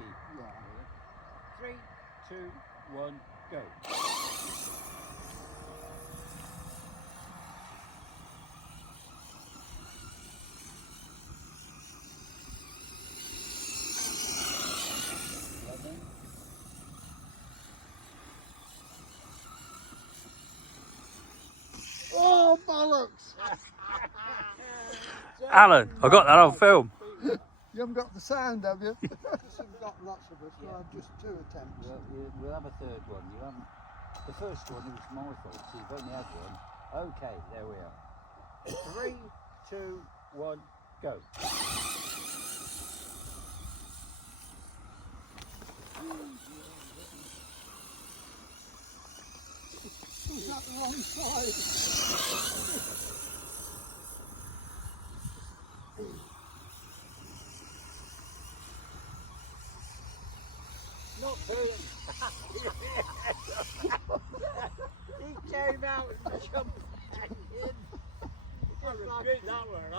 happy. Yeah. 3, 2, 1, go. Oh, bollocks! Alan, I got that on film. You haven't got the sound, have you? You've got lots of us, we'll have just 2 attempts. We'll have a third one. You haven't. The first one, it was my fault, so you've only had one. Okay, there we are. 3, 2, 1, go. Is that the wrong side? Not too. He came out and jumped back in. I regret that one,